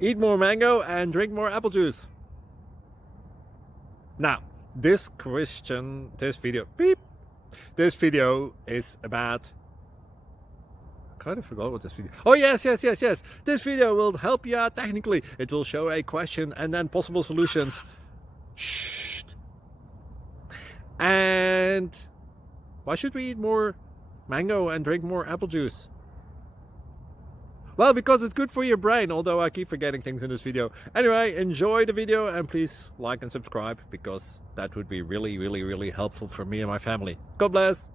Eat more mango and drink more apple juice. Now, this video is about, I kind of forgot what this video. Oh, yes. This video will help you out technically. It will show a question and then possible solutions. Shh. And why should we eat more mango and drink more apple juice? Well, because it's good for your brain, although I keep forgetting things in this video. Anyway, enjoy the video and please like and subscribe, because that would be really helpful for me and my family. God bless!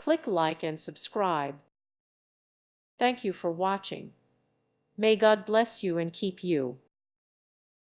Click like and subscribe. Thank you for watching. May God bless you and keep you.